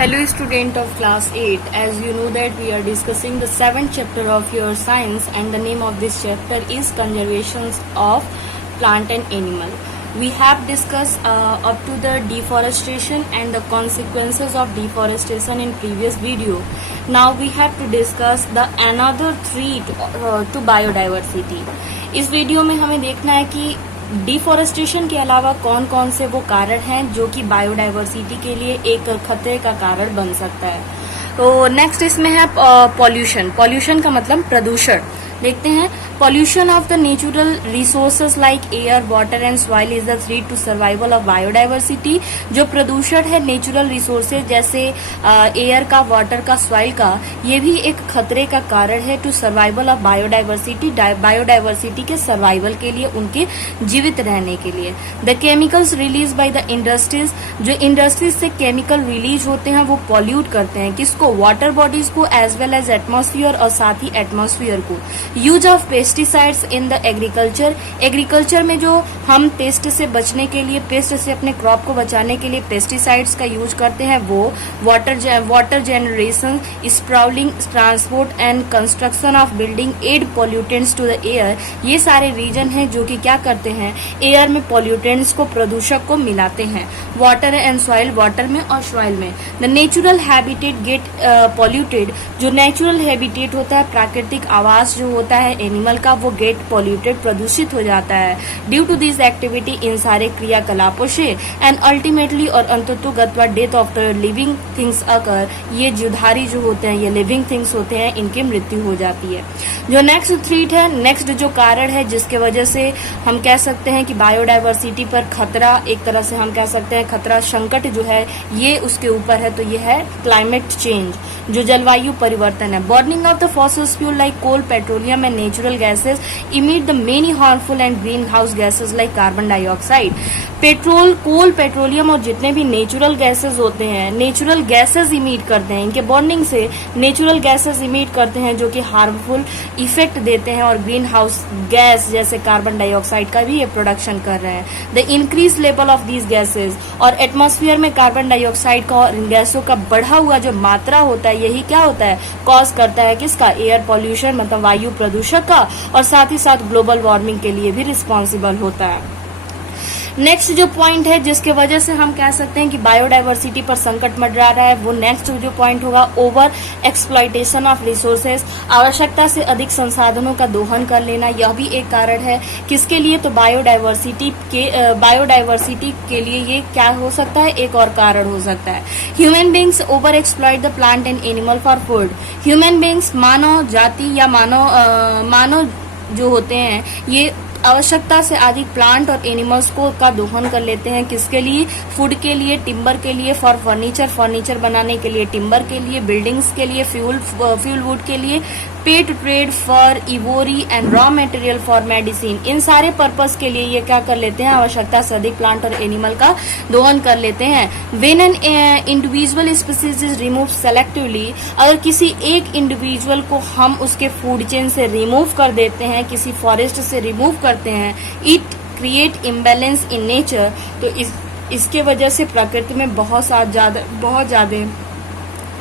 Hello student of class 8, as you know that we are discussing the 7th chapter of your science and the name of this chapter is conservation of plant and animal. We have discussed up to the deforestation and the consequences of deforestation in previous video. Now we have to discuss the another threat to biodiversity. इस video में हमें देखना है कि deforestation के अलावा कौन कौन से वो कारण हैं जो कि बायोडाइवर्सिटी के लिए एक खतरे का कारण बन सकता है। तो नेक्स्ट इसमें है पॉल्यूशन। पॉल्यूशन का मतलब प्रदूषण। देखते हैं, pollution of the natural resources like air, water and soil is the threat to survival of biodiversity. जो प्रदूषण है नेचुरल रिसोर्सेज जैसे एयर का, वाटर का, सॉइल का, ये भी एक खतरे का कारण है to survival of biodiversity, biodiversity के सर्वाइवल के लिए, उनके जीवित रहने के लिए। The chemicals release by the industries, जो इंडस्ट्रीज से केमिकल रिलीज होते हैं वो पॉल्यूट करते हैं किसको, वाटर बॉडीज को एज वेल एज एटमॉस्फेयर और साथ ही एटमॉस्फेयर को। Use of pesticides in the agriculture, agriculture में जो हम पेस्ट से बचने के लिए, पेस्ट से अपने क्रॉप को बचाने के लिए पेस्टिसाइड्स का यूज करते हैं वो। Water generation, sprawling, transport and construction of building add pollutants to the air, ये सारे रीजन हैं जो कि क्या करते हैं, एयर में पॉल्यूटेंट्स को, प्रदूषक को मिलाते हैं। वाटर एंड सॉइल, वाटर में और सॉइल में। The natural habitat get polluted, जो नेचुरल हैबिटेट होता है, प्राकृतिक आवास जो होता है एनिमल का, वो गेट पॉल्यूटेड, प्रदूषित हो जाता है ड्यू टू दिस एक्टिविटी, इन सारे क्रियाकलापों से। एंड अल्टीमेटली, और अंततोगत्वा death of the living things occur, ये जीवधारी जो होते हैं, ये लिविंग थिंग्स होते हैं, इनकी मृत्यु हो जाती है। जो नेक्स्ट थ्रेट है, नेक्स्ट जो कारण है जिसके वजह से हम कह सकते हैं कि बायोडाइवर्सिटी पर खतरा, एक तरह से हम कह सकते हैं खतरा, संकट जो है ये उसके ऊपर है, तो ये है क्लाइमेट चेंज, जो जलवायु परिवर्तन है। Burning of the fossil fuel like coal, petroleum and natural gases emit the many harmful and greenhouse gases like carbon dioxide. Petrol, coal, petroleum और जितने भी नेचुरल गैसेज होते हैं, नेचुरल गैसेज इमिट करते हैं, इनके बर्निंग से natural gases emit करते हैं जो कि हार्मफुल इफेक्ट देते हैं, और ग्रीन हाउस गैस जैसे कार्बन डाइऑक्साइड का भी ये प्रोडक्शन कर रहे हैं। The increase level of these gases, और एटमॉस्फेयर में कार्बन डाइऑक्साइड का और इन गैसों का बढ़ा हुआ जो मात्रा होता है, यही क्या होता है, कॉज करता है किसका, एयर पॉल्यूशन, मतलब वायु प्रदूषक का, और साथ ही साथ ग्लोबल वार्मिंग के लिए भी रिस्पॉन्सिबल होता है। नेक्स्ट जो पॉइंट है जिसके वजह से हम कह सकते हैं कि बायोडाइवर्सिटी पर संकट मंडरा रहा है, वो नेक्स्ट जो पॉइंट होगा, ओवर एक्सप्लॉइटेशन ऑफ रिसोर्सेज, आवश्यकता से अधिक संसाधनों का दोहन कर लेना, यह भी एक कारण है। किसके लिए, तो बायोडाइवर्सिटी के लिए ये क्या हो सकता है, एक और कारण हो सकता है। Human beings over exploit the plant and animal for food, human beings, मानव जाति या मानव जो होते हैं, ये आवश्यकता से अधिक प्लांट और एनिमल्स को का दोहन कर लेते हैं, किसके लिए, फूड के लिए, टिम्बर के लिए, फॉर फर्नीचर बनाने के लिए, टिम्बर के लिए, बिल्डिंग्स के लिए, फ्यूल वुड के लिए, pay to trade for ivory and raw material for medicine, इन सारे पर्पस के लिए ये क्या कर लेते हैं, आवश्यकता से अधिक प्लांट और एनिमल का दोहन कर लेते हैं। When an individual species is remove selectively, अगर किसी एक इंडिविजुअल को हम उसके फूड चेन से रिमूव कर देते हैं, किसी फॉरेस्ट से रिमूव करते हैं, it create imbalance in nature, तो इसके वजह से प्रकृति में बहुत ज्यादा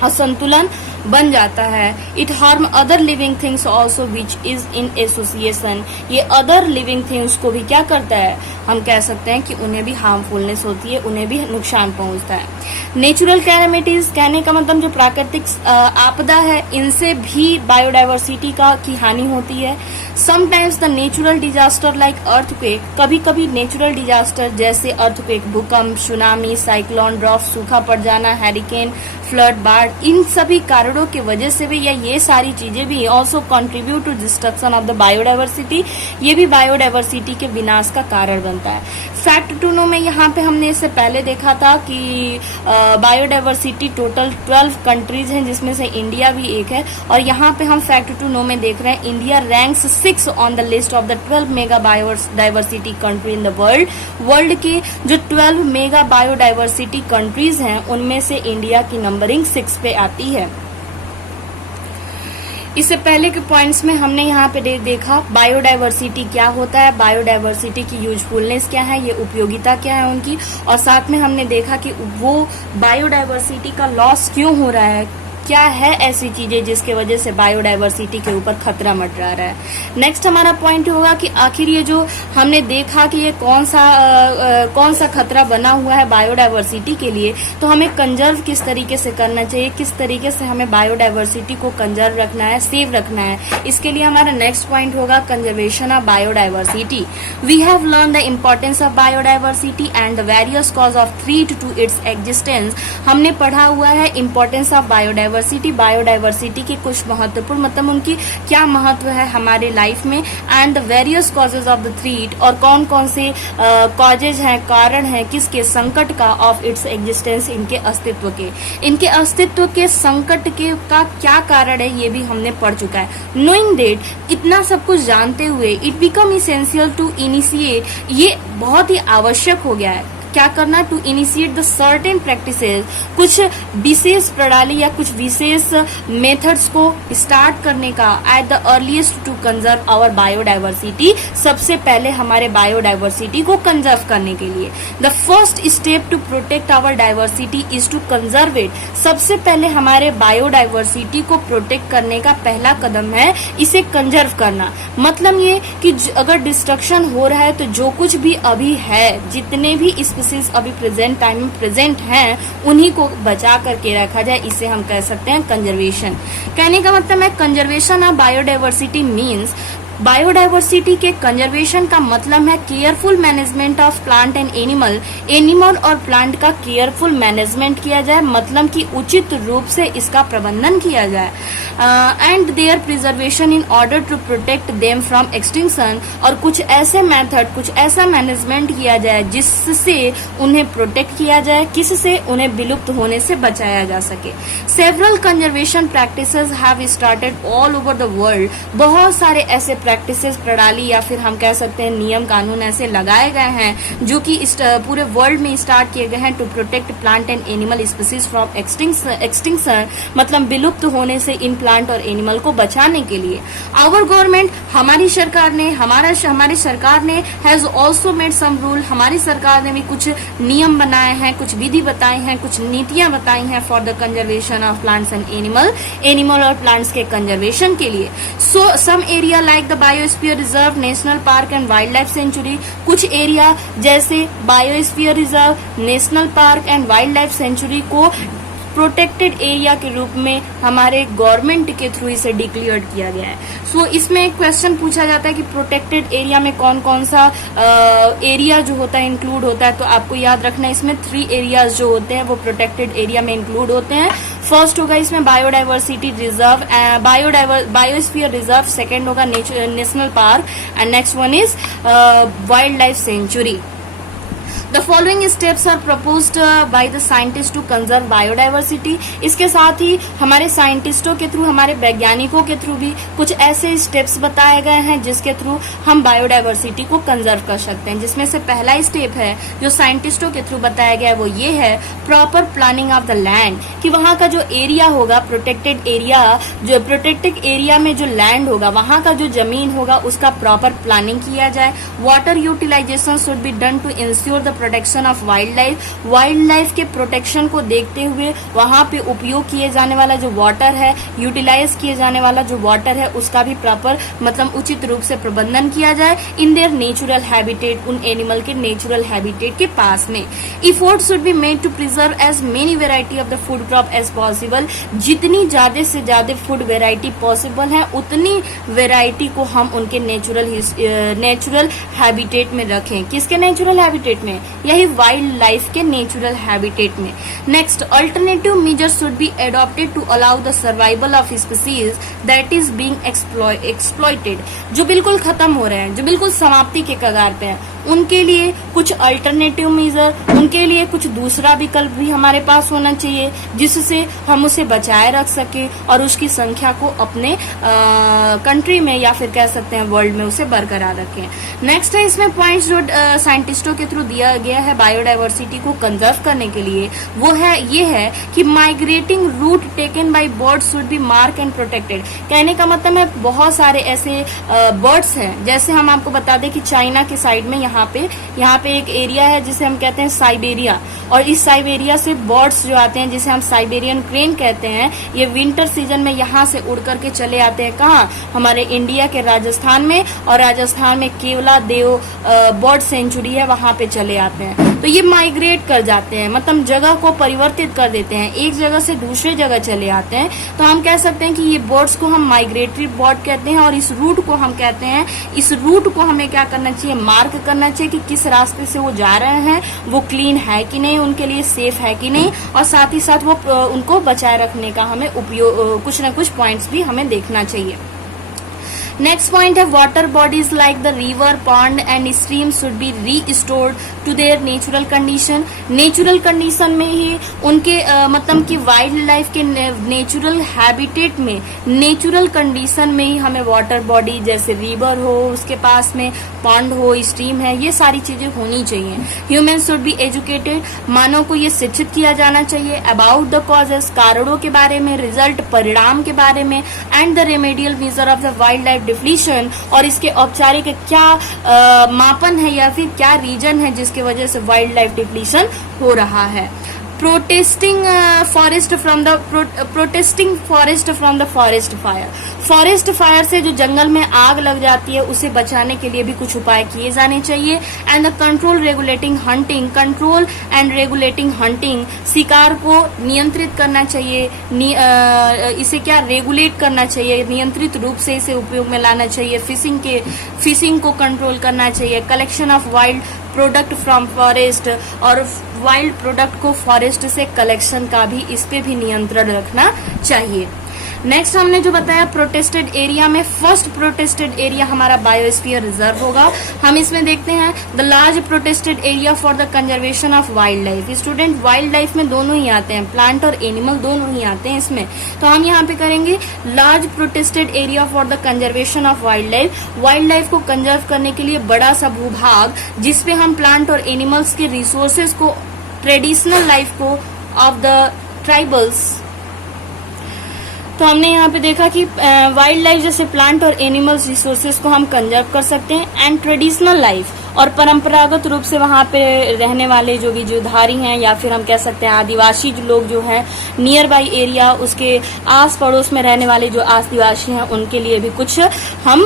असंतुलन बन जाता है। It harm other living things also which is in association, ये अदर लिविंग थिंग्स को भी क्या करता है, हम कह सकते हैं कि उन्हें भी हार्मफुलनेस होती है, उन्हें भी नुकसान पहुंचता है। नेचुरल कैलामिटीज, कहने का मतलब जो प्राकृतिक आपदा है, इनसे भी बायोडाइवर्सिटी की हानि होती है। Sometimes the natural disaster like earthquake, कभी कभी नेचुरल डिजास्टर जैसे अर्थक्वेक, भूकंप, सुनामी, साइक्लोन, ड्रॉप, सूखा पड़ जाना, हैरिकेन, फ्लड, बाढ़, इन सभी कारणों की वजह से भी, या ये सारी चीजें भी also contribute to destruction of the biodiversity, ये भी बायोडाइवर्सिटी के विनाश का कारण बनता है। फैक्ट टू नो में यहाँ पे हमने इससे पहले देखा था कि बायोडाइवर्सिटी टोटल 12 कंट्रीज हैं जिसमें से इंडिया भी एक है, और यहाँ पे हम फैक्ट टू नो में देख रहे हैं India ranks 6 on the list of the 12 mega biodiversity country in the world के जो 12 मेगा बायोडाइवर्सिटी कंट्रीज हैं उनमें से इंडिया की नंबरिंग 6 पे आती है। इससे पहले के पॉइंट्स में हमने यहाँ पे देखा बायोडायवर्सिटी क्या होता है, बायोडायवर्सिटी की यूजफुलनेस क्या है, ये उपयोगिता क्या है उनकी, और साथ में हमने देखा कि वो बायोडायवर्सिटी का लॉस क्यों हो रहा है, क्या है ऐसी चीजें जिसके वजह से बायोडायवर्सिटी के ऊपर खतरा मंडरा रहा है। नेक्स्ट हमारा पॉइंट होगा कि आखिर ये जो हमने देखा कि ये कौन सा खतरा बना हुआ है बायोडायवर्सिटी के लिए, तो हमें कंजर्व किस तरीके से करना चाहिए, किस तरीके से हमें बायोडायवर्सिटी को कंजर्व रखना है, सेव रखना है। इसके लिए हमारा नेक्स्ट पॉइंट होगा conservation of biodiversity. We have learn the importance of biodiversity and the various cause of threat to its existence. हमने पढ़ा हुआ है इम्पोर्टेंस ऑफ बायोडायवर्सिटी के कुछ महत्वपूर्ण, मतलब उनकी क्या महत्व है हमारे लाइफ में, and the various causes of the threat, और कौन कौन से कॉजेज हैं, कारण हैं किसके, संकट का, ऑफ इट्स एग्जिस्टेंस, इनके अस्तित्व के, इनके अस्तित्व के संकट के का क्या कारण है ये भी हमने पढ़ चुका है। नोइंग दैट, इतना सब कुछ जानते हुए, it become essential to initiate, ये बहुत ही आवश्यक हो गया है क्या करना, to initiate the certain practices, कुछ विशेष प्रणाली या कुछ विशेष मेथड्स को स्टार्ट करने का, at the earliest to conserve our biodiversity, सबसे पहले हमारे बायोडायवर्सिटी को कंजर्व करने के लिए। The first step to protect our diversity is to conserve it, सबसे पहले हमारे बायोडायवर्सिटी को प्रोटेक्ट करने का पहला कदम है इसे कंजर्व करना। मतलब ये कि अगर डिस्ट्रक्शन हो रहा है तो जो कुछ भी अभी है, जितने भी स्पीसीज अभी प्रेजेंट टाइम में प्रेजेंट हैं, उन्हीं को बचा करके रखा जाए, इसे हम कह सकते हैं कंजर्वेशन। कहने का मतलब है conservation of biodiversity means, biodiversity के कंजर्वेशन का मतलब है careful management of plant and animal और प्लांट का केयरफुल मैनेजमेंट किया जाए, मतलब कि उचित रूप से इसका प्रबंधन किया जाए, and their preservation in order to protect them from extinction, और कुछ ऐसे मेथड, कुछ ऐसा मैनेजमेंट किया जाए जिससे उन्हें प्रोटेक्ट किया जाए, किससे, उन्हें विलुप्त होने से बचाया जा सके। Several conservation practices have started all over the world, बहुत सारे ऐसे प्रैक्टिसेस, प्रणाली या फिर हम कह सकते हैं नियम कानून ऐसे लगाए गए हैं जो कि इस पूरे वर्ल्ड में स्टार्ट किए गए हैं to protect plant and animal species from extinction, मतलब विलुप्त होने से इन प्लांट और एनिमल को बचाने के लिए। आवर गवर्नमेंट, हमारी सरकार ने, हमारी सरकार ने has also made sum rule, हमारी सरकार ने भी कुछ नियम बनाए हैं, कुछ विधि बताए हैं, कुछ नीतियां बताई हैं for the conservation of plants and animal और प्लांट्स के कंजर्वेशन के लिए। So some area like the biosphere reserve, national park and wild life sanctuary, कुछ एरिया जैसे biosphere reserve, national park and wild life sanctuary को protected area के रूप में हमारे गवर्नमेंट के थ्रू इसे डिक्लेयर किया गया है। सो इसमें एक क्वेश्चन पूछा जाता है कि प्रोटेक्टेड एरिया में कौन कौन सा एरिया जो होता है इंक्लूड होता है, तो आपको याद रखना है इसमें 3 एरियाज जो होते हैं वो प्रोटेक्टेड एरिया में इंक्लूड होते हैं। फर्स्ट होगा इसमें biodiversity reserve, biosphere reserve, second होगा national park, and next one is wild life sanctuary. The following steps are proposed by the scientists to conserve biodiversity। इसके साथ ही हमारे साइंटिस्टों के थ्रू, हमारे वैज्ञानिकों के थ्रू भी कुछ ऐसे स्टेप्स बताए गए हैं जिसके थ्रू हम बायोडायवर्सिटी को कंजर्व कर सकते हैं। जिसमें से पहला स्टेप है जो साइंटिस्टों के थ्रू बताया गया है वो ये है proper planning of the land, कि वहाँ का जो एरिया होगा, प्रोटेक्टेड एरिया में जो लैंड होगा, वहाँ का जो जमीन होगा उसका प्रॉपर प्लानिंग किया जाए। Water utilization should be done to ensure the protection of wildlife के प्रोटेक्शन को देखते हुए वहां पे उपयोग किए जाने वाला जो वाटर है, यूटिलाइज किए जाने वाला जो वाटर है, उसका भी प्रॉपर मतलब उचित रूप से प्रबंधन किया जाए इन देयर नेचुरल हैबिटेट, उन एनिमल के नेचुरल हैबिटेट के पास में। Effort should be made to preserve as many variety of the food crop as possible, जितनी ज्यादा से ज्यादा फूड वेराइटी पॉसिबल है उतनी वेराइटी को हम उनके नेचुरल हैबिटेट में रखें। किसके नेचुरल हैबिटेट में? यही वाइल्ड लाइफ के नेचुरल हैबिटेट में। Next, alternative measures should be adopted to allow the survival of species that is being exploited, जो बिल्कुल खत्म हो रहे हैं, जो बिल्कुल समाप्ति के कगार पे हैं, उनके लिए कुछ अल्टरनेटिव मेजर, उनके लिए कुछ दूसरा विकल्प भी हमारे पास होना चाहिए जिससे हम उसे बचाए रख सके और उसकी संख्या को अपने कंट्री में या फिर कह सकते हैं वर्ल्ड में उसे बरकरार रखें। नेक्स्ट है इसमें पॉइंट्स जो साइंटिस्टों के थ्रू दिया गया है बायोडाइवर्सिटी को कंजर्व करने के लिए, वो है ये है कि migrating route taken by birds should be mark and protected. कहने का मतलब है बहुत सारे ऐसे बर्ड्स हैं, जैसे हम आपको बता दें कि चाइना के साइड में यहाँ पे एक एरिया है जिसे हम कहते हैं साइबेरिया, और इस साइबेरिया से बर्ड्स जो आते हैं जिसे हम साइबेरियन क्रेन कहते हैं, ये विंटर सीजन में यहाँ से उड़ करके चले आते हैं कहाँ, हमारे इंडिया के राजस्थान में, और राजस्थान में केवला देव बर्ड सेंचुरी है वहां पे चले आते हैं। तो ये माइग्रेट कर जाते हैं, मतलब जगह को परिवर्तित कर देते हैं, एक जगह से दूसरे जगह चले आते हैं। तो हम कह सकते हैं कि ये बर्ड्स को हम माइग्रेटरी बर्ड कहते हैं, और इस रूट को हम कहते हैं, इस रूट को हमें क्या करना चाहिए, मार्क करना चाहिए कि किस रास्ते से वो जा रहे हैं, वो क्लीन है कि नहीं, उनके लिए सेफ है कि नहीं, और साथ ही साथ वो उनको बचाए रखने का हमें उपयोग कुछ न कुछ पॉइंट्स भी हमें देखना चाहिए। नेक्स्ट पॉइंट है water bodies like the river, pond and stream should be restored to their natural condition. Natural condition में ही उनके मतलब कि वाइल्ड लाइफ के नेचुरल हैबिटेट में, नेचुरल कंडीशन में ही हमें वाटर बॉडी जैसे रिवर हो, उसके पास में पॉन्ड हो, स्ट्रीम है, ये सारी चीजें होनी चाहिए। ह्यूमन शुड बी एजुकेटेड, मानव को ये शिक्षित किया जाना चाहिए अबाउट द कॉजेस, कारणों के बारे में, रिजल्ट परिणाम के बारे में, and the remedial measure of the wild life depletion, और इसके औपचारिक क्या मापन है या फिर क्या रीजन है जिसकी वजह से वाइल्ड लाइफ डिप्लीशन हो रहा है। Protesting forest from the forest fire, forest fire से जो जंगल में आग लग जाती है उसे बचाने के लिए भी कुछ उपाय किए जाने चाहिए। And the control regulating hunting, control and regulating hunting, शिकार को नियंत्रित करना चाहिए, इसे क्या रेगुलेट करना चाहिए, नियंत्रित रूप से इसे उपयोग में लाना चाहिए। फिशिंग को कंट्रोल करना चाहिए। Collection of wild product from forest, और वाइल्ड प्रोडक्ट को फॉरेस्ट से कलेक्शन का भी, इस पे भी नियंत्रण रखना चाहिए। नेक्स्ट हमने जो बताया प्रोटेस्टेड एरिया में, फर्स्ट प्रोटेस्टेड एरिया हमारा बायोस्फीयर रिजर्व होगा। हम इसमें देखते हैं the large protected area for the conservation of wildlife. Student wildlife में दोनों ही आते हैं, प्लांट और एनिमल दोनों ही आते हैं इसमें। तो हम यहाँ पे करेंगे large protected area for the conservation of wildlife. Wildlife को कंजर्व करने के लिए बड़ा सा भूभाग जिसपे हम प्लांट और एनिमल्स के रिसोर्सेज को, ट्रेडिशनल लाइफ को ऑफ द ट्राइबल्स, तो हमने यहाँ पे देखा कि वाइल्ड लाइफ जैसे प्लांट और एनिमल्स रिसोर्सेज को हम कंजर्व कर सकते हैं, एंड ट्रेडिशनल लाइफ और परंपरागत रूप से वहाँ पे रहने वाले जो भी जुधारी हैं या फिर हम कह सकते हैं आदिवासी जो लोग जो हैं, नियर बाई एरिया उसके आस पड़ोस में रहने वाले जो आदिवासी हैं उनके लिए भी कुछ हम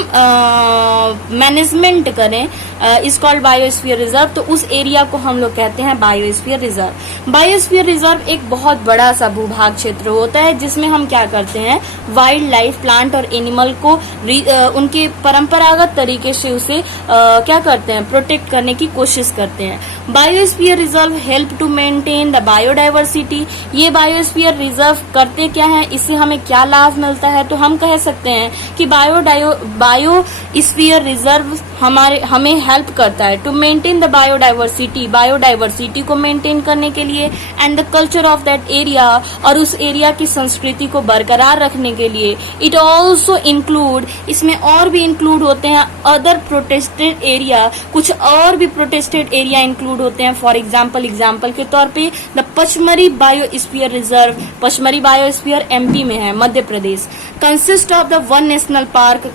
मैनेजमेंट करें, इज कॉल्ड बायोस्फीयर रिजर्व। तो उस एरिया को हम लोग कहते हैं बायोस्फीयर रिजर्व। बायोस्फीयर रिजर्व एक बहुत बड़ा सा भूभाग क्षेत्र होता है जिसमें हम क्या करते हैं, वाइल्ड लाइफ प्लांट और एनिमल को उनके परंपरागत तरीके से उसे क्या करते हैं, प्रोटेक्ट करने की कोशिश करते हैं। Biosphere reserve help to maintain the biodiversity. ये बायोस्फीयर रिजर्व करते क्या है, इससे हमें क्या लाभ मिलता है, तो हम कह सकते हैं कि बायोस्फीयर रिजर्व हमें हेल्प करता है to maintain the biodiversity, biodiversity को मेंटेन करने के लिए, and the culture of that area, और उस एरिया की संस्कृति को बरकरार रखने के लिए। इट ऑल्सो इंक्लूड, इसमें और भी इंक्लूड होते हैं अदर प्रोटेस्टेड एरिया, कुछ और भी प्रोटेस्टेड एरिया इंक्लूड होते हैं। फॉर एग्जाम्पल के तौर पे the Pachmarhi biosphere reserve, Pachmarhi biosphere MP में है, Madhya Pradesh. Consist of the one national park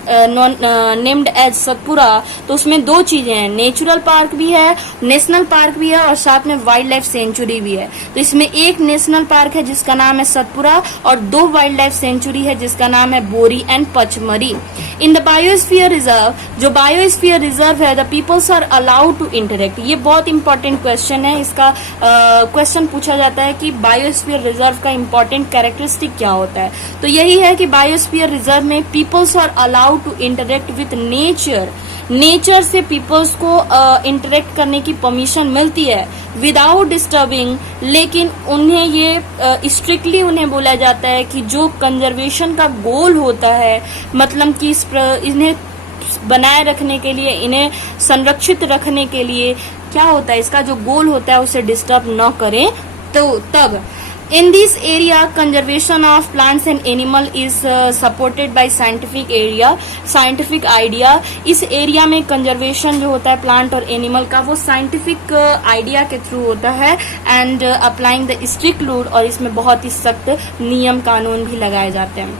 named as Satpura. तो उसमें दो चीजें हैं, नेचुरल पार्क भी है, नेशनल पार्क भी है, और साथ में वाइल्ड लाइफ सेंचुरी भी है। तो इसमें एक नेशनल पार्क है जिसका नाम है सतपुरा, और दो वाइल्ड लाइफ सेंचुरी है जिसका नाम है Bori and Pachmarhi. In the biosphere reserve, जो बायोस्फीयर रिजर्व है, the peoples are allowed to interact. ये बहुत इंपॉर्टेंट क्वेश्चन है, इसका क्वेश्चन पूछा जाता है कि बायोस्फीयर रिजर्व का इंपॉर्टेंट कैरेक्टरिस्टिक क्या होता है। तो यही है कि बायोस्फीयर रिजर्व में peoples are allowed to interact with nature, nature से पीपल्स को इंटरेक्ट करने की परमिशन मिलती है विदाउट डिस्टर्बिंग, लेकिन उन्हें ये स्ट्रिक्टली उन्हें बोला जाता है कि जो कंजर्वेशन का गोल होता है, मतलब कि इन्हें बनाए रखने के लिए, इन्हें संरक्षित रखने के लिए क्या होता है, इसका जो गोल होता है उसे डिस्टर्ब न करें। तो तब in this area conservation of plants and animal is supported by scientific idea। इस एरिया में कंजर्वेशन जो होता है प्लांट और एनिमल का वो साइंटिफिक आइडिया के थ्रू होता है and applying the strict rule, और इसमें बहुत ही सख्त नियम कानून भी लगाए जाते हैं।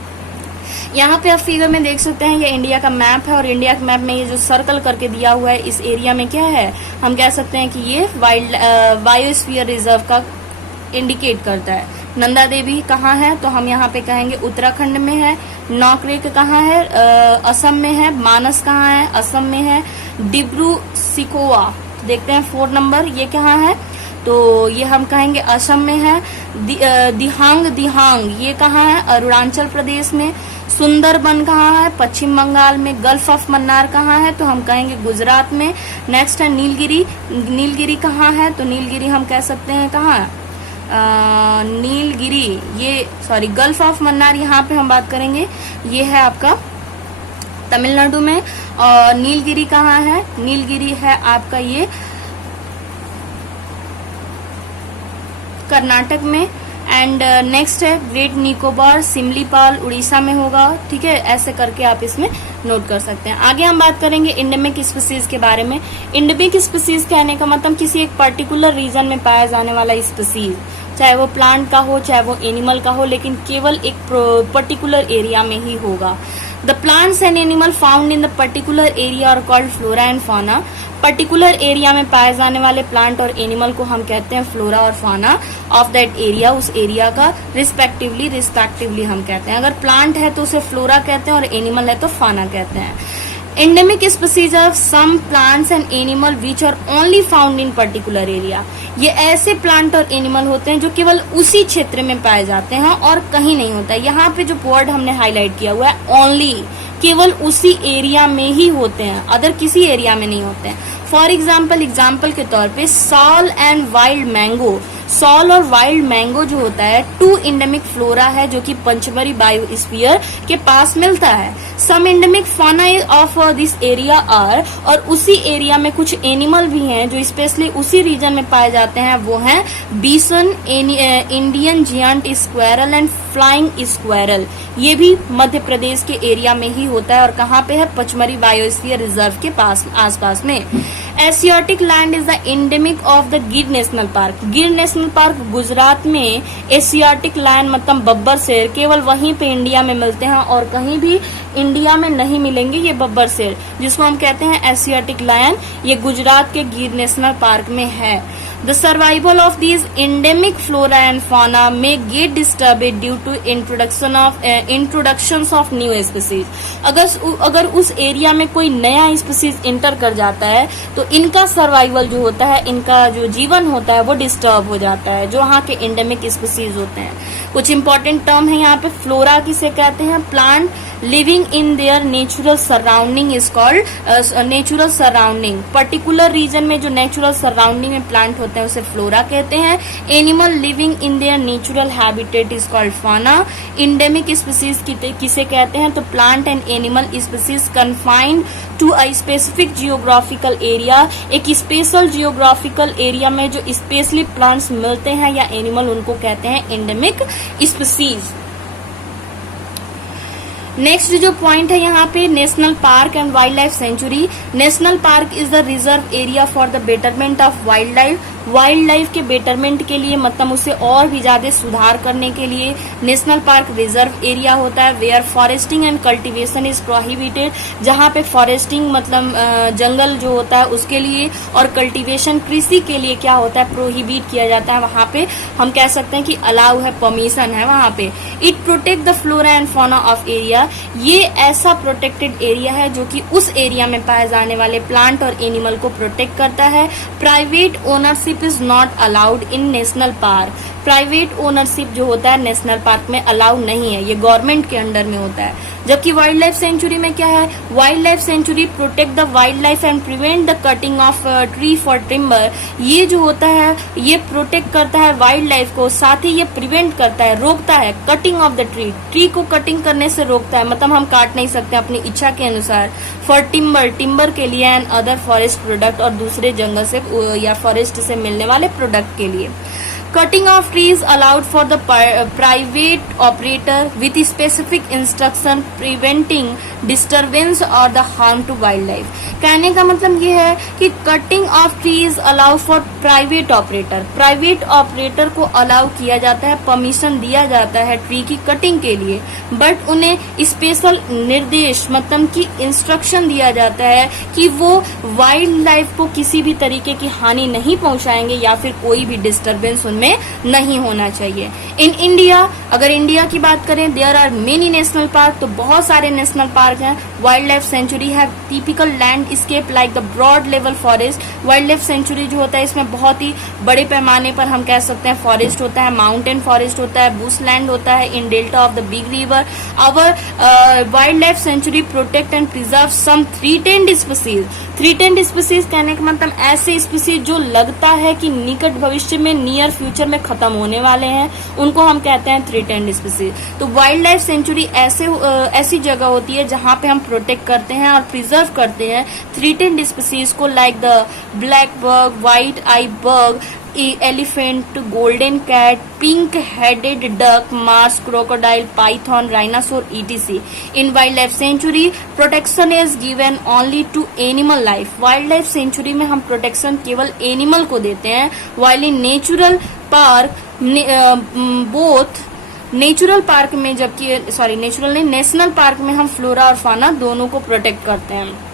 यहाँ पे आप फिगर में देख सकते हैं ये इंडिया का मैप है, और इंडिया के मैप में ये जो सर्कल करके दिया हुआ है इस एरिया में क्या है, हम कह सकते हैं कि ये बायोस्फीयर रिजर्व का इंडिकेट करता है। नंदा देवी कहाँ है, तो हम यहाँ पे कहेंगे उत्तराखंड में है। नौकरेक कहाँ है, असम में है। मानस कहाँ है, असम में है। डिब्रू सिकोवा देखते हैं 4 नंबर, ये कहाँ है, तो ये हम कहेंगे असम में है। दिहांग ये कहाँ है, अरुणाचल प्रदेश में। सुंदरबन कहाँ है, पश्चिम बंगाल में। गल्फ ऑफ मन्नार कहाँ है, तो हम कहेंगे गुजरात में। नेक्स्ट है नीलगिरी कहाँ है, तो नीलगिरी हम कह सकते हैं कहाँ है, नीलगिरी ये सॉरी गल्फ ऑफ मन्नार यहाँ पे हम बात करेंगे, ये है आपका तमिलनाडु में। और नीलगिरी कहाँ है, नीलगिरी है आपका ये कर्नाटक में। एंड नेक्स्ट है ग्रेट निकोबार, सिमलीपाल उड़ीसा में होगा। ठीक है, ऐसे करके आप इसमें नोट कर सकते हैं। आगे हम बात करेंगे इंडेमिक स्पीसीज के बारे में। इंडेमिक स्पीसीज कहने का मतलब किसी एक पर्टिकुलर रीजन में पाया जाने वाला स्पीसीज, चाहे वो प्लांट का हो चाहे वो एनिमल का हो, लेकिन केवल एक पर्टिकुलर एरिया में ही होगा। The plants and animal found in the particular area are called flora and fauna. Particular area में पाए जाने वाले प्लांट और एनिमल को हम कहते हैं फ्लोरा और फाना ऑफ दैट एरिया, उस एरिया का रिस्पेक्टिवली हम कहते हैं। अगर प्लांट है तो उसे फ्लोरा कहते हैं और एनिमल है तो फाना कहते हैं। Endemic species of some plants and animal which are only found in particular area. ये ऐसे प्लांट और एनिमल होते हैं जो केवल उसी क्षेत्र में पाए जाते हैं और कहीं नहीं होता है। यहाँ पे जो वर्ड हमने हाईलाइट किया हुआ है ओनली, केवल उसी एरिया में ही होते हैं, अदर किसी एरिया में नहीं होते हैं। फॉर एग्जाम्पल के तौर पे sal and wild mango. Sal और वाइल्ड मैंगो जो होता है 2 इंडेमिक फ्लोरा है जो कि पंचमरी बायोस्फीयर के पास मिलता है। Some endemic fauna of this area are, और उसी एरिया में कुछ एनिमल भी हैं जो स्पेशली उसी रीजन में पाए जाते हैं, वो हैं bison, Indian giant squirrel and flying squirrel. ये भी मध्य प्रदेश के एरिया में ही होता है और कहाँ पे है, पचमरी बायोस्फीयर रिजर्व के पास आसपास में। Asiatic land is the endemic of the गिर नेशनल पार्क। गिर नेशनल पार्क गुजरात में एशियाटिक लैंड मतलब बब्बर शेर केवल वहीं पे इंडिया में मिलते हैं और कहीं भी इंडिया में नहीं मिलेंगे ये बब्बर शेर, जिसको हम कहते हैं एशियाटिक लायन। ये गुजरात के गिर नेशनल पार्क में है। The survival of these endemic flora and fauna may get disturbed due to introductions of new species। अगर उस एरिया में कोई नया स्पीसीज इंटर कर जाता है तो इनका सर्वाइवल जो होता है, इनका जो जीवन होता है वो डिस्टर्ब हो जाता है, जो वहाँ के एंडेमिक स्पीसीज होते हैं। कुछ इंपॉर्टेंट टर्म है यहाँ पे। फ्लोरा किसे कहते हैं, plant living in their natural surrounding is called natural surrounding. Particular region में जो नेचुरल सराउंडिंग में प्लांट होते हैं उसे फ्लोरा कहते हैं। Animal living in their natural habitat is called fauna. Endemic species किसे कहते हैं, तो plant and animal species confined to a specific geographical area. एक स्पेशल जियोग्राफिकल एरिया में जो स्पेशली प्लांट्स मिलते हैं या एनिमल, उनको कहते हैं इंडेमिक स्पीसीज। नेक्स्ट जो पॉइंट है यहाँ पे, national park and wild life sanctuary. National park is the reserve area for the betterment of wildlife. Wildlife के बेटरमेंट के लिए मतलब उसे और भी ज्यादा सुधार करने के लिए नेशनल पार्क रिजर्व एरिया होता है। Where foresting and cultivation is prohibited, जहाँ पे फॉरेस्टिंग मतलब जंगल जो होता है उसके लिए और कल्टीवेशन कृषि के लिए क्या होता है, प्रोहिबिट किया जाता है। वहाँ पे हम कह सकते हैं कि अलाउ है, परमिशन है वहाँ पे। It protect the flora and fauna of area. ये ऐसा प्रोटेक्टेड एरिया है जो कि उस एरिया में पाए जाने वाले प्लांट और एनिमल को प्रोटेक्ट करता है। Private ownership ownership is not allowed in national park. Private ownership जो होता है नेशनल पार्क में अलाउ नहीं है, ये गवर्नमेंट के अंडर में होता है। जबकि वाइल्ड लाइफ सेंचुरी में क्या है, wild life sanctuary protect the wild life and prevent the cutting of tree for timber. ये जो होता है ये प्रोटेक्ट करता है वाइल्ड लाइफ को, साथ ही ये प्रिवेंट करता है, रोकता है cutting of the tree, tree को कटिंग करने से रोकता है, मतलब हम काट नहीं सकते अपनी इच्छा के अनुसार। फॉर टिम्बर, टिम्बर के लिए एंड अदर फॉरेस्ट प्रोडक्ट, और दूसरे जंगल से या फॉरेस्ट से मिलने वाले प्रोडक्ट के लिए। Cutting of trees allowed for the private operator with specific instruction preventing disturbance or the harm to wildlife। कहने का मतलब ये है कि cutting of trees allow for private operator, private operator को अलाउ किया जाता है, परमिशन दिया जाता है ट्री की कटिंग के लिए, बट उन्हें स्पेशल निर्देश मतलब कि इंस्ट्रक्शन दिया जाता है कि वो वाइल्ड लाइफ को किसी भी तरीके की हानि नहीं पहुंचाएंगे या फिर कोई भी डिस्टर्बेंस उनमें नहीं होना चाहिए। इन इंडिया, अगर इंडिया की बात करें, there are many national park, तो बहुत सारे नेशनल पार्क हैं। वाइल्ड लाइफ सेंचुरी है typical landscape like the broad level forest. Wild life sanctuary जो होता है इसमें बहुत ही बड़े पैमाने पर हम कह सकते हैं फॉरेस्ट होता है, माउंटेन फॉरेस्ट होता है, बुश लैंड होता है in delta of the big river. Our wild life sanctuary protect and preserve some threatened species. Threatened species कहने का मतलब ऐसे स्पीसीज जो लगता है कि निकट भविष्य में, नियर फ्यूचर में खत्म होने वाले हैं, उनको हम कहते हैं थ्रेटेंड स्पीसीज। तो वाइल्ड लाइफ सेंचुरी ऐसी जगह होती है जहां पे हम प्रोटेक्ट करते हैं और प्रिजर्व करते हैं थ्रेटेंड स्पीसीज को, like the black buck, white eye buck, elephant, golden cat, pink headed duck, marsh crocodile, python, rhinoceros etc। In wild life sanctuary protection is given only to animal life. Wild life sanctuary में हम protection केवल animal को देते हैं, while in natural park both natural park में, जबकि sorry natural नहीं, national park में हम फ्लोरा और फाना दोनों को प्रोटेक्ट करते हैं।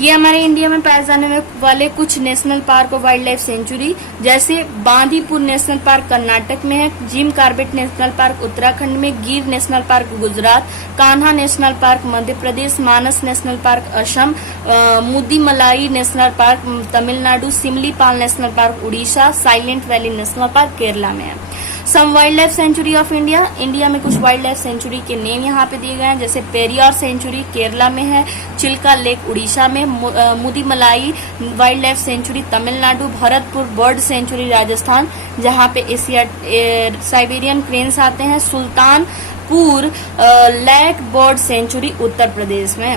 ये हमारे इंडिया में पाए जाने वाले कुछ नेशनल पार्क और वाइल्ड लाइफ सेंचुरी, जैसे बांदीपुर नेशनल पार्क कर्नाटक में है, Jim Corbett national park Uttarakhand में, Gir national park Gujarat, Kanha national park Madhya Pradesh, Manas national park Assam, Mudumalai national park Tamil Nadu, Similipal national park Orissa, Silent Valley national park Kerala में है। Some wild life sanctuary of India, India में कुछ wild life sanctuary के name यहाँ पे दिए गए हैं, जैसे पेरियार सेंचुरी केरला में है, चिल्का लेक उड़ीसा में, Mudumalai wild life sanctuary Tamil Nadu, Bharatpur bird sanctuary Rajasthan जहाँ पे एशिया साइबेरियन क्रेन्स आते हैं, Sultanpur lake bird sanctuary Uttar Pradesh में।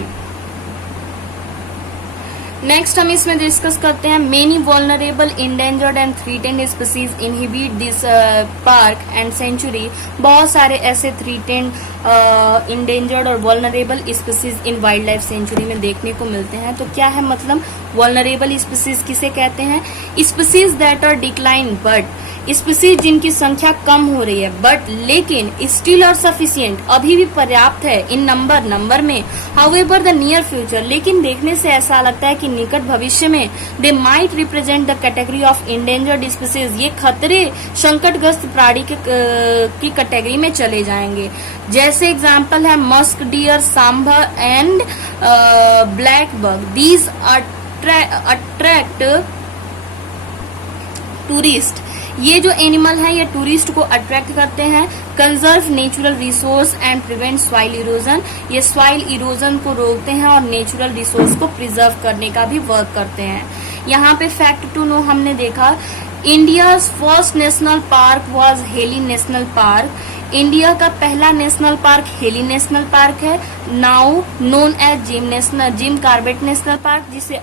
नेक्स्ट हम इसमें डिस्कस करते हैं many vulnerable endangered and threatened species inhabit this park and sanctuary. बहुत सारे ऐसे थ्रेटेंड, इंडेंजर्ड और वल्नरेबल स्पीसीज इन वाइल्ड लाइफ सेंचुरी में देखने को मिलते हैं। तो क्या है मतलब वल्नरेबल स्पीसीज किसे कहते हैं? Species that are decline but, species जिनकी संख्या कम हो रही है बट लेकिन स्टिल और सफिशिएंट, अभी भी पर्याप्त है इन नंबर में। हाउएवर द नियर फ्यूचर, लेकिन देखने से ऐसा लगता है कि निकट भविष्य में they might represent the category of endangered species, ये खतरे संकटग्रस्त प्राणी की कैटेगरी में चले जाएंगे। जैसे एग्जाम्पल है musk deer, sambar and black bug. These attract tourist, ये जो एनिमल है ये टूरिस्ट को अट्रैक्ट करते हैं। Conserve natural resource and prevent soil erosion, ये सॉइल इरोजन को रोकते हैं और नेचुरल रिसोर्स को प्रिजर्व करने का भी वर्क करते हैं। यहाँ पे फैक्ट टू नो हमने देखा, India first national park was Hailey national park. India का पहला national park Hailey national park है, now known as Jim Corbett national park, जिसे